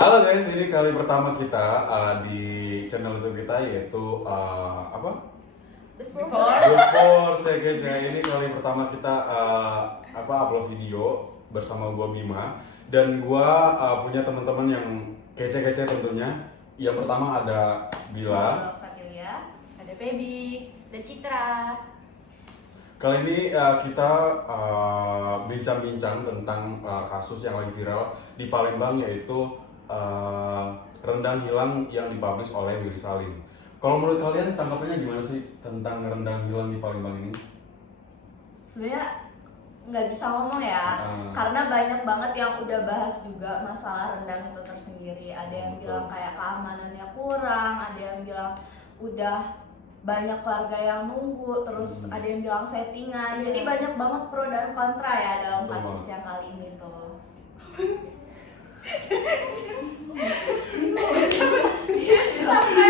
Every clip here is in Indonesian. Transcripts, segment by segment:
Halo guys, ini kali pertama kita di channel YouTube kita yaitu apa? The The Force. Force ya guys ya. Ini kali pertama kita upload video bersama gua Bima dan gua punya teman-teman yang kece-kece tentunya. Yang pertama ada Bila. Fatilia, Ada Baby. dan Citra. Kali ini kita bincang-bincang tentang kasus yang lagi viral di Palembang yaitu rendang hilang yang dipublish oleh Willy Salim. Kalau menurut kalian tanggapannya gimana sih tentang rendang hilang di Palembang ini? Sebenarnya nggak bisa ngomong ya, karena banyak banget yang udah bahas juga masalah rendang itu tersendiri. Ada yang Betul. bilang kayak keamanannya kurang, ada yang bilang udah banyak keluarga yang nunggu, terus ada yang bilang settingan. Jadi banyak banget pro dan kontra ya dalam Betul kasus banget. yang kali ini tuh. Sampai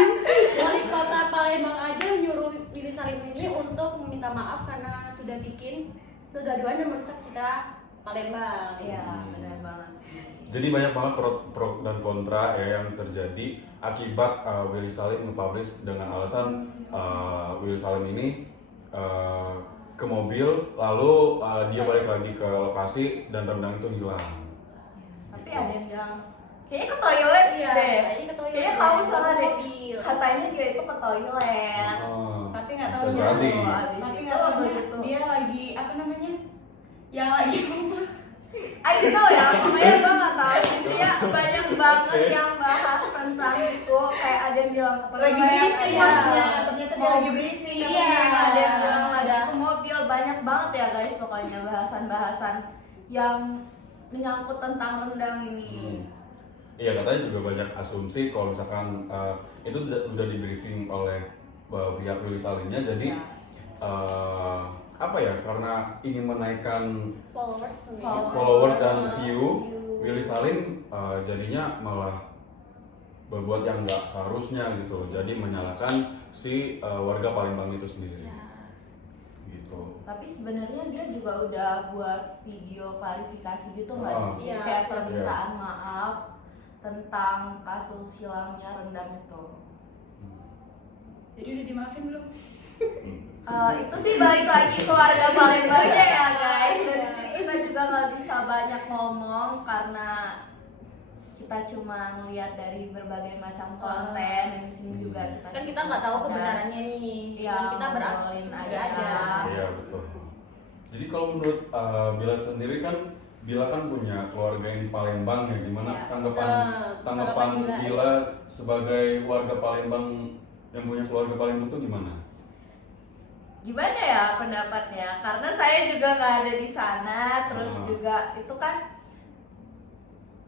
wali kota Palembang aja nyuruh Willy Salim ini untuk meminta maaf karena sudah bikin kegaduhan dan merusak citra Palembang. Iya, benar banget sih. Jadi banyak banget pro dan kontra ya yang terjadi akibat Willy Salim nge-publish dengan alasan Willy Salim ini ke mobil lalu dia balik lagi ke lokasi dan rendang itu hilang. Tapi ada yang bilang kayaknya ke toilet Iya, deh. kayaknya ke toilet. Kayaknya kamu salah Bawa deh. mobil. Katanya dia itu ke toilet. Tapi nggak Bisa taunya. jadi. Abis Tapi itu nggak taunya begitu. dia lagi apa namanya? Yang lagi Ayo tahu ya, pokoknya gue nggak tahu. Intinya banyak banget Oke. yang bahas tentang itu. Kayak ada yang bilang ke toilet, lagi briefing ada ya. Ternyata dia lagi briefing. Iya. ada yang bilang lagi Ada. ke mobil. Banyak banget ya guys, pokoknya bahasan-bahasan yang menyangkut tentang rendang ini. Iya katanya juga banyak asumsi kalau misalkan itu udah di briefing oleh pihak Willy Salimnya jadi Iya. apa ya karena ingin menaikkan Followers followers dan Followers, view view. Willy Salim jadinya malah berbuat yang nggak seharusnya gitu jadi menyalahkan si warga Palembang itu sendiri Ya. gitu. Tapi sebenarnya dia juga udah buat video klarifikasi gitu nggak Ah. sih? Iya. Kayak permintaan maaf tentang kasus hilangnya rendang itu. Jadi udah dimaafin belum? Itu sih balik lagi ke warga Palembangnya ya guys. Dari sini kita juga nggak bisa banyak ngomong karena kita cuma lihat dari berbagai macam konten dan di sini juga kan kita nggak tahu kebenarannya nih. Iya, Cuman kita ngobrolin berasumsi aja. aja. Iya betul. Jadi kalau menurut Bila sendiri kan Bila kan punya keluarga yang di Palembang ya gimana Iya. tanggapan Tanggapan Bila, Bila sebagai warga Palembang yang punya keluarga Palembang itu gimana? Gimana ya pendapatnya? Karena saya juga nggak ada di sana, terus juga itu kan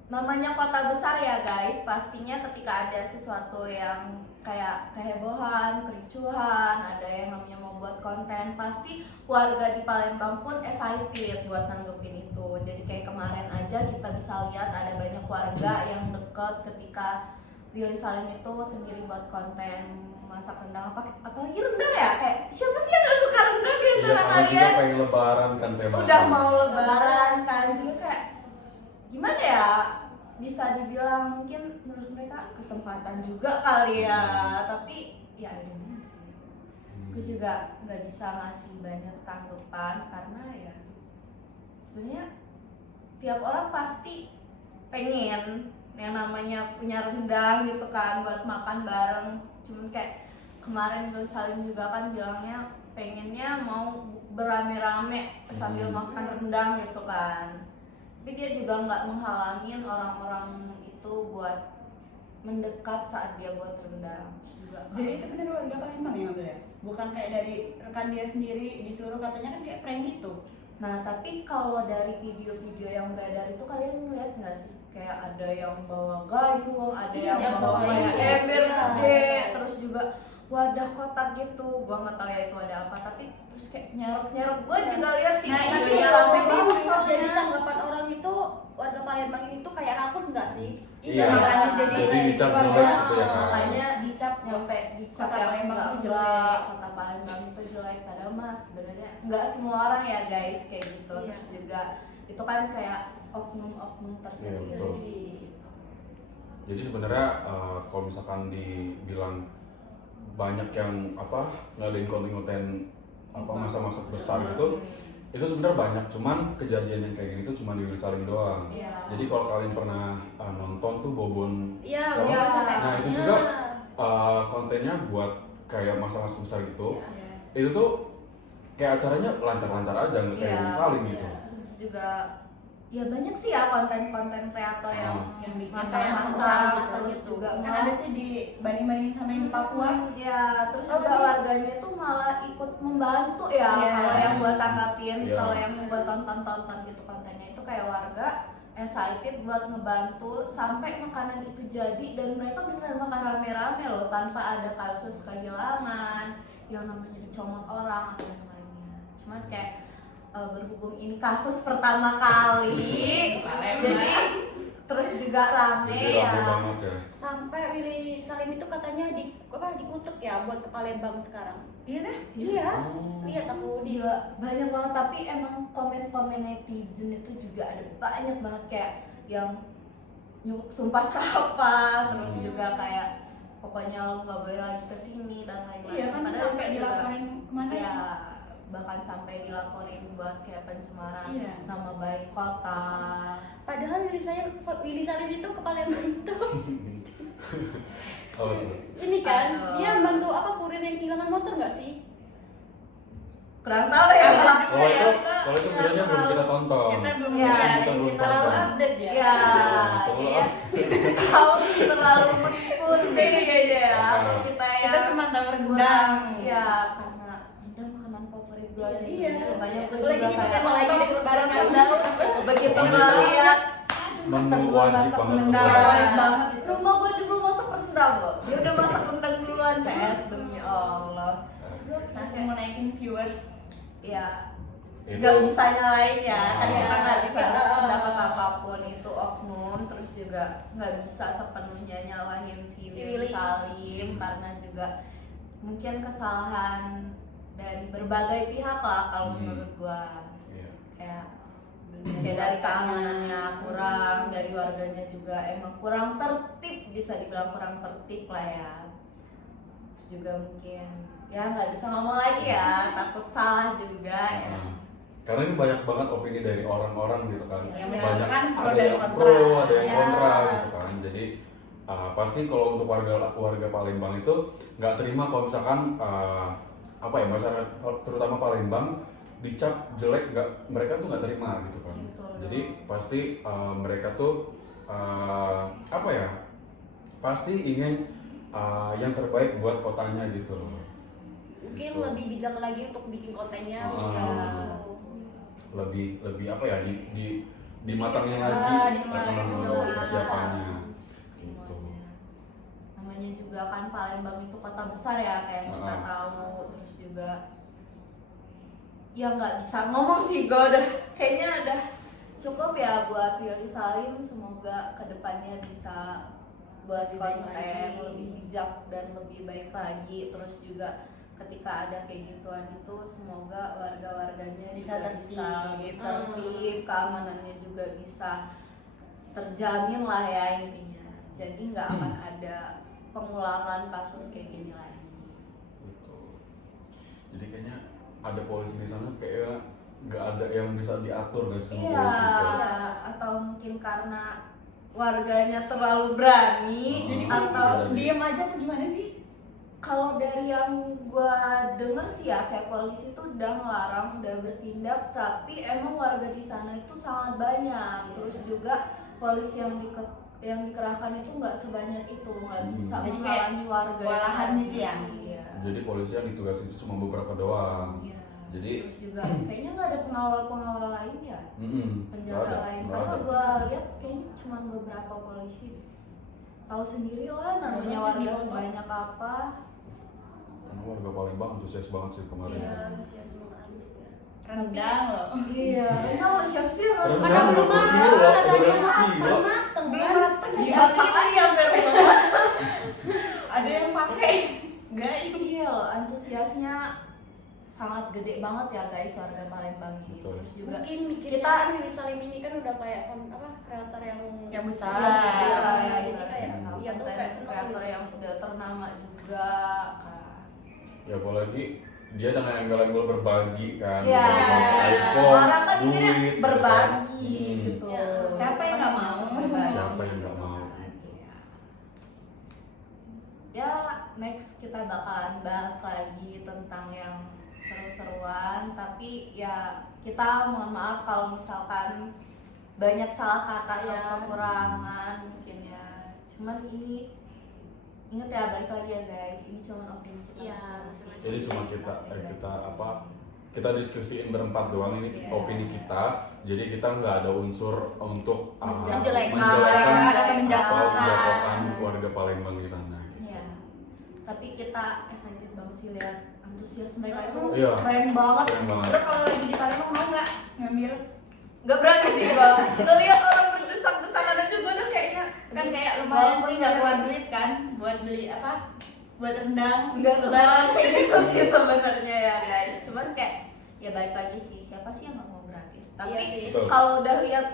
namanya kota besar ya guys. Pastinya ketika ada sesuatu yang kayak kehebohan, kericuhan, ada yang namanya mau buat konten, pasti warga di Palembang pun excited buat nanggepin itu. Jadi kayak kemarin aja kita bisa lihat ada banyak warga yang deket ketika Willy Salim itu sendiri buat konten masak rendang apalagi rendang ya kayak siapa sih yang gak suka rendang di Iya antara karena juga kalian pengen lebaran kan tema. udah mau lebaran kan juga kayak gimana ya bisa dibilang mungkin menurut mereka kesempatan juga kali ya tapi ya ini sih aku juga nggak bisa ngasih banyak tanggapan karena ya sebenarnya tiap orang pasti pengen yang namanya punya rendang gitu kan buat makan bareng cuman kayak kemarin Willy Salim juga kan bilangnya pengennya mau berame-rame sambil makan rendang gitu kan tapi dia juga nggak menghalangin orang-orang itu buat mendekat saat dia buat rendang juga kan. Jadi itu benar warga Palembang yang ngambil ya? Bukan kayak dari rekan dia sendiri disuruh katanya kan kayak prank gitu. Nah, tapi kalau dari video-video yang beredar itu kalian ngeliat nggak sih? Kayak ada yang bawa gayung, ada Iya, yang bawa bawa kayak gayung. ember Iya. gede, terus juga wadah kotak gitu. Gua nggak tahu ya itu ada apa, tapi terus kayak nyerok-nyerok. Gua juga lihat sih Nah, videonya tapi rame yang banget Jadi soalnya. tanggapan orang itu warga Palembang ini tuh kayak rakus nggak sih? Iya, makanya jadi dicap warga- jelek gitu ya kan. Makanya dicap nyampe dicap Kota yang Palembang nggak itu enggak, jelek. Kota Palembang itu jelek padahal mas sebenarnya nggak semua orang ya guys kayak gitu. Iya. Terus juga itu kan kayak oknum-oknum tersendiri. Iya, betul. Gitu. Jadi sebenarnya kalau misalkan dibilang banyak yang ngadain konten-konten masa-masa besar gitu, itu sebenarnya banyak, cuman kejadian yang kayak gini tuh cuma di Will Salim doang. Iya. Jadi kalau kalian pernah nonton tuh Bobon, Iya, apa? bukan sampai. Nah itu Iya. juga kontennya buat kayak masa-masa besar gitu. Iya. Itu tuh kayak acaranya lancar-lancar aja, nggak kayak Will Salim gitu. Terus juga ya banyak sih ya konten-konten kreator yang Yang bikin masa-masa masa terus gitu. juga Kan ada sih banding-bandingin sama yang di Papua. Ya, terus Apa juga sih? warganya itu malah ikut membantu ya. Iya. Kalau yang buat tanggapin, Iya. kalau yang buat tonton-tonton gitu kontennya itu kayak warga excited buat ngebantu sampai makanan itu jadi, dan mereka beneran makan rame-rame loh tanpa ada kasus kehilangan yang namanya dicomot orang atau yang lainnya. Cuman kayak berhubung ini kasus pertama kali, jadi terus juga rame Jadi rame ya. banget ya. Sampai Willy Salim itu katanya dikutuk ya buat ke Palembang sekarang. Iya dah. Iya. Oh. Lihat aku di Gila, banyak banget, tapi emang komen-komen netizen itu juga ada banyak banget kayak yang sumpah serapah, terus juga kayak pokoknya lu nggak boleh lagi kesini dan lain-lain. Iya kan Padahal sampai juga- dilaporin kemana ya, ya? bahkan sampai dilaporin buat kayak pencemaran Iya. nama baik kota. padahal Willy Salim itu ke Palembang itu Oh betul. ini kan Aduh. dia bantu kurir yang kehilangan motor nggak sih? Kurang tahu ya. Kalau itu videonya belum kita tonton. Kita belum Iya, lihat, kita belum terlalu tonton. update ya. Ya, Betul. iya. Kau terlalu mengikuti ya. Kita yang Kita cuma tahu rendang. Ya, karena rendang makanan favorit gue sih. Iya. sebenarnya. Banyak gue Lagi juga dimakan kayak Apalagi di lebaran kan. begitu Pokoknya itu ngeliat menu gue wajib masak banget. rendang. Wajib banget itu. Rumah gue juga belum masak rendang loh. Dia udah masak rendang duluan, CS demi Allah. Terus gue Nanti mau naikin viewers. ya Itu- nggak bisa nyalain ya, kan Ah. kita nggak bisa Nggak, pendapat apapun itu oknum, terus juga nggak bisa sepenuhnya nyalahin si Si Willy Willy. Salim karena juga mungkin kesalahan dari berbagai pihak lah kalau Hmm. menurut gua. Iya. Kayak dari keamanannya kurang, dari warganya juga emang kurang tertib, bisa dibilang kurang tertib lah ya. Terus juga mungkin ya nggak bisa ngomong lagi ya, takut salah juga ya. Nah, karena ini banyak banget opini dari orang-orang gitu kan. Yang Banyak menyalahkan pro ada dan yang kontra. pro, ada yang Ya. kontra gitu kan. Jadi pasti kalau untuk warga Palembang itu nggak terima kalau misalkan masyarakat terutama Palembang dicap jelek, mereka tuh nggak terima gitu kan. Betul. Jadi pasti mereka tuh pasti ingin yang terbaik buat kotanya gitu loh. Mungkin Gitu. lebih bijak lagi untuk bikin kontennya Ah. bisa gitu. lebih dimatangin lagi dimatangin dulu, persiapannya gitu. Semuanya. Namanya juga kan Palembang itu kota besar ya, kayak yang kita tahu. Terus juga ya nggak bisa ngomong sih, gue udah kayaknya udah cukup ya buat Willy Salim. Semoga kedepannya bisa buat Lebih baik konten lagi. lebih bijak dan lebih baik lagi. Terus juga ketika ada kayak gituan itu semoga warga-warganya Bisa juga tertib. tertib, keamanannya juga bisa terjamin lah ya intinya. Jadi nggak akan ada pengulangan kasus kayak gini lagi. Gitu. Jadi kayaknya ada polisi di sana kayak nggak ada yang bisa diatur guys sama Iya, polisi itu. atau mungkin karena warganya terlalu berani, Jadi Hmm. polisi atau tuh diem aja tuh gimana sih? kalau dari yang gua denger sih ya kayak polisi tuh udah ngelarang, udah bertindak, tapi emang warga di sana itu sangat banyak. Terus juga polisi yang dikerahkan itu nggak sebanyak itu, nggak bisa Jadi kayak menghalangi warga yang kewalahan ada. gitu ya? Iya. Jadi polisi yang ditugasin itu cuma beberapa doang. Iya. Jadi Terus juga kayaknya nggak ada pengawal lain ya, nggak penjaga ada, lain, nggak karena ada. gua lihat kayaknya cuma beberapa polisi. Tahu sendiri lah namanya Banyak warga di foto. sebanyak apa. Karena warga Palembang antusias banget sih kemarin. Iya. Antusias banget habis ya. Rendang loh. Iya, emang siap sih harus Rendang Padahal belum 20 mateng kilo, katanya, 12 kilo. belum mateng Belum kan? mateng dimasak aja sampai rumah. Ada yang pakai. Enggak ini. Iya loh, antusiasnya sangat gede banget ya guys warga Palembang ini. Betul. Terus juga Mungkin mikirnya kita- kan Willy Salim ini kan udah kayak kreator yang Yang besar. Iya, Iya, jadi iya. kayak juga kan. Ya apalagi dia dengan embel-embel berbagi kan. Iya. iPhone, Orang kan mikirnya duit, berbagi gitu kan. gitu. Ya. Siapa yang nggak mau? Berbagi. Siapa yang nggak mau? Iya. Ya, next kita bakalan bahas lagi tentang yang seru-seruan, tapi ya kita mohon maaf kalau misalkan banyak salah kata atau Ya. kekurangan mungkin ya. Cuman ini ingat ya, balik lagi ya guys, ini cuma opini kita Iya, masing-masing. Jadi cuma kita diskusiin berempat doang, ini Iya. opini kita. Jadi kita nggak ada unsur untuk Menjelekkan atau menjatuhkan. menjatuhkan warga Palembang di sana. Gitu. Iya. Tapi kita excited banget sih lihat antusias mereka itu Iya. keren banget. Keren banget. Terus kalau lagi di Palembang mau nggak ngambil? Gak berani sih bang. Ngeliat orang berdesak-desakan aja gue udah kayaknya Kan kayak lumayan sih nggak keluar duit kan buat beli apa? Buat rendang. nggak lebaran. sebenarnya kayak gitu sih sebenarnya ya guys. Cuman kayak ya balik lagi sih, siapa sih yang nggak mau gratis? Tapi Iya sih. Betul. kalau udah lihat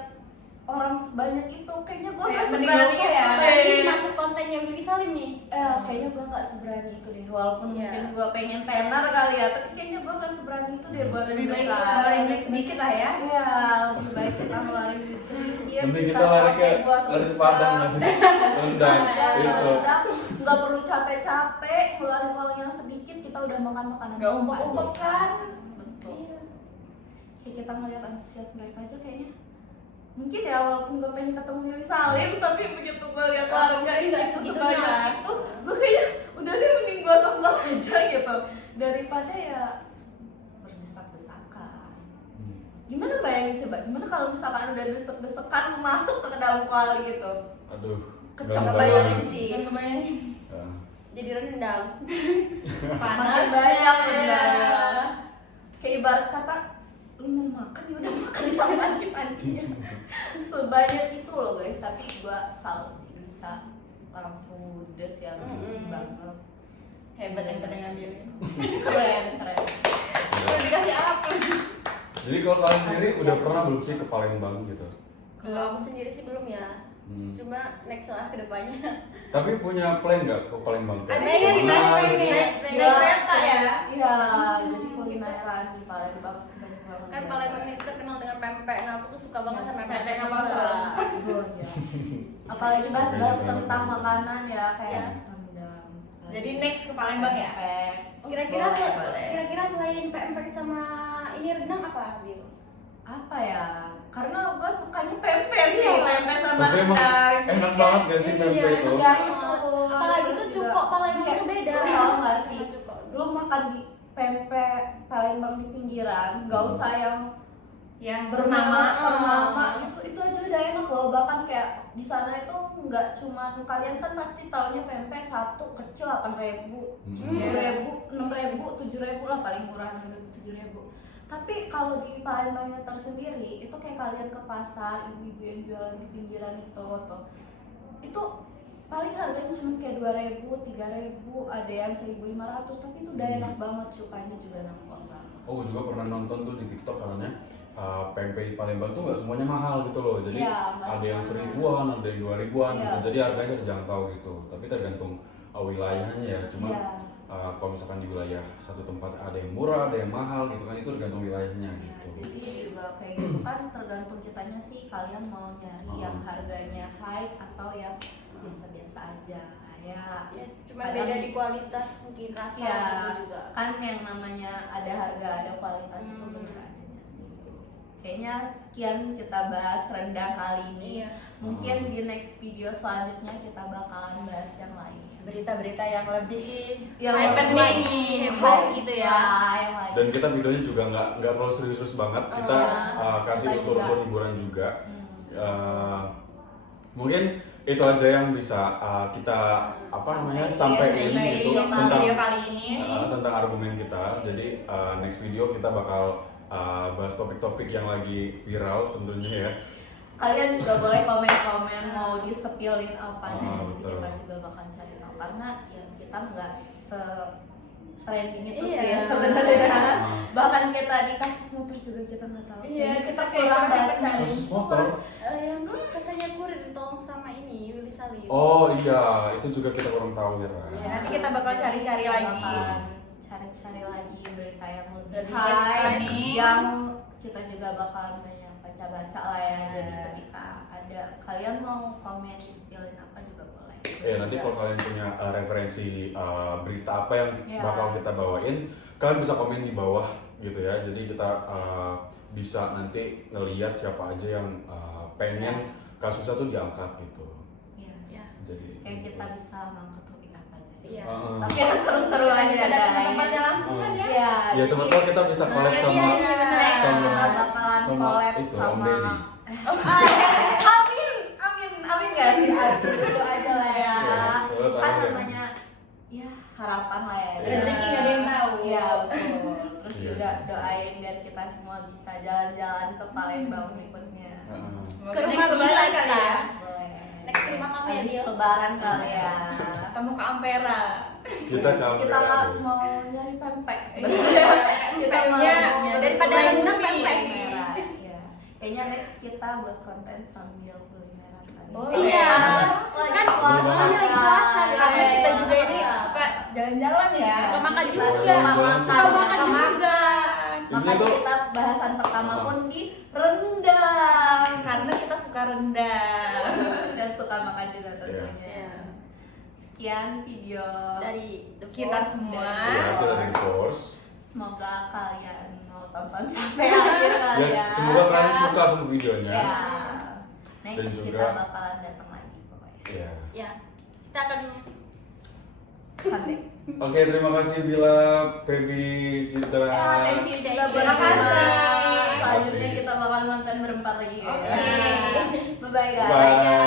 orang sebanyak itu, kayaknya gue nggak Kayak mending seberani GoFo ya. Ini masuk kontennya Willy Salim nih. kayaknya gue nggak seberani itu deh. Walaupun Iya. mungkin gue pengen tenar kali ya, tapi kayaknya gue nggak seberani itu deh buat Lebih baik mendekat. kita ngeluarin duit sedikit lah ya. Iya, lebih baik kita ngeluarin duit sedikit. Mending kita lari ke capek buat lari rendang. Padang rendang itu. Kita nggak perlu capek-capek ngeluarin uang yang sedikit, kita udah makan makanan Nggak umpuk-umpuk kan. Betul. Iya. Kayak kita ngeliat antusias mereka aja kayaknya. Mungkin ya walaupun gue pengen ketemu Willy Salim, tapi begitu gue lihat warga di Bisa situ segitunya. sebanyak itu, gue kayak udah deh mending gue nonton aja gitu daripada ya berdesak-desakan. Gimana bayangin coba, gimana kalau misalkan udah desek-desekan lu masuk ke dalam kuali gitu? Aduh. Kecap nggak bayangin bayangin. sih. Yang kebayangin. Ya. Jadi rendang. Makin banyak udah. Kayak ibarat kata lu mau makan ya udah makan sama panci-pancinya. Sebanyak itu loh guys, tapi gua salut sih bisa langsung ludes ya, bersih banget. Hebat yang pada ngambilin. Keren, keren. Udah dikasih apa? Jadi kalau kalian sendiri udah pernah belum sih ke Palembang gitu? Kalau aku sendiri sih belum ya. Cuma next lah kedepannya. Tapi punya plan nggak ke Palembang? Ada Kayak yang kemana ditarik gitu? pengen. Naik kereta ya? Iya, jadi kulineran di Palembang banyak banget. Kan Palembang ini terkenal dengan pempek. Nah, aku tuh suka banget sama Pempek kapal juga. selam. Aduh, ya. Apalagi bahas-bahas tentang makanan ya kayak rendang. Jadi next ke Palembang ya? Pempek. Kira-kira Boleh. kira-kira selain pempek sama ini rendang apa, Bil? Apa ya? Karena gue sukanya pempek sih, Iya. pempek sama Tapi emang rendang. enak banget gak sih pempek Iya, itu? Ya itu. Apalagi Terus tuh juga cukok Palembang kayak, tuh beda. Lu tau gak sih? Cukok. Lu makan di pempek Palembang di pinggiran, gak usah yang Yang bernama bernama. itu aja udah enak loh. Bahkan kayak di sana itu nggak cuman kalian kan pasti taunya pempek satu kecil 8.000, 10.000, 6.000, 7.000 lah paling murah 7.000. Tapi kalau di Palembangnya tersendiri itu kayak kalian ke pasar, ibu-ibu yang jualan di pinggiran itu tuh, itu paling harganya cuma kayak 2.000, 3.000, ada yang 1.500, tapi itu udah enak banget, cukanya juga nempel banget. Oh, gue juga pernah nonton tuh di TikTok katanya pempek di Palembang tuh nggak semuanya mahal gitu loh. Jadi Iya, nggak ada yang semuanya. 1.000-an, ada yang 2.000-an Iya. gitu. Jadi harganya terjangkau gitu. Tapi tergantung wilayahnya ya. Cuma Iya. kalau misalkan di wilayah satu tempat ada yang murah, ada yang mahal gitu kan, itu tergantung wilayahnya Ya, gitu. jadi juga kayak gitu kan tergantung kitanya sih, kalian mau nyari yang harganya high atau yang biasa-biasa aja ya. Ya, cuma Kadang- beda di kualitas mungkin rasa Ya, gitu juga. kan yang namanya ada harga ada kualitas itu bener adanya sih. Kayaknya sekian kita bahas rendang kali ini. Iya. Mungkin di next video selanjutnya kita bakalan bahas yang lain. Berita-berita yang lebih Yang hype lebih lagi. Hype gitu ya. Yang lain. Dan kita videonya juga nggak terlalu serius-serius banget. Kita kasih kita unsur-unsur juga. hiburan juga. Mungkin itu aja yang bisa kita sampaikan gitu tentang video kali ini. tentang argumen kita. Jadi next video kita bakal bahas topik-topik yang lagi viral tentunya ya. Kalian juga boleh komen-komen mau disepilin apa nanti betul. kita juga bakal cari tahu karena ya kita nggak se trending itu Iya. sih ya sebenarnya. Bahkan kita di kasus motor juga kita nggak tahu. Iya, kita kayak kurang kurang baca. Kasus motor. Yang katanya kurir ditolong sama ini Willy Salim Salim. Oh iya, itu juga kita kurang tahu ya. Ran. Ya, nanti kita bakal cari-cari lagi. Bakalan cari-cari lagi berita yang lebih Lebih hype, hype. yang kita juga bakalan banyak baca-baca lah ya. Jadi ketika ada kalian mau komen spillin apa juga boleh. Nanti kalau kalian punya referensi berita apa yang Ya. bakal kita bawain, kalian bisa komen di bawah gitu ya. Jadi kita bisa nanti ngelihat siapa aja yang pengen kasusnya tuh diangkat gitu. Iya. Ya. Jadi Kayak kita bisa ngangkat topik apa aja. Iya. Tapi yang seru-seru aja Bisa datang ke guys. tempatnya langsung kan ya. Iya. ya siapa tahu kita bisa collab Nah, sama iya, next sama kita bakalan sama collab itu, Om sama Deddy. amin gak sih? Itu aja lah ya. Iya, soalnya Kan tahu ya. namanya ya harapan lah ya. Rezeki nggak ada yang tahu. Iya betul. Terus Iya juga sih. doain biar kita semua bisa jalan-jalan ke Palembang berikutnya. Heeh. Semoga Ke rumah next Bila lebaran kita. kali ya. Boleh. Next ke rumah kamu ya, Habis Bil. lebaran kali ya. Ketemu ke Ampera. Kita ke Kita Ampera, guys. mau nyari pempek sebenarnya. Kita mau Pempeknya nyari daripada Sungai rendang Musi. pempek. merah. Iya. Kayaknya next kita buat konten sambil kulineran kali. Boleh. Iya. Lagi Kan puasa, soalnya lagi puasa, guys. Karena kita juga Iya. ini suka jalan-jalan ya. Suka makan Kita juga. suka makan. Suka makan juga. Ini Makanya tuh kita bahasan pertama Ah. pun di rendang. Karena kita suka rendang. Dan suka makan juga tentunya. Iya. Sekian video Dari The Kita Force. semua. ya kita dari Force. Semoga kalian mau tonton sampai akhir kali Ya, ya. semoga kalian suka sama videonya. Ya. Next Dan kita juga- bakalan datang lagi pokoknya. Ya. Ya. Kita akan Sampai. Oke, terima kasih Bila, Feby, Citra. thank you, Kita thank you. berterima kasih. Selanjutnya kita bakal nonton berempat lagi. Oke. Bye bye guys. Bye.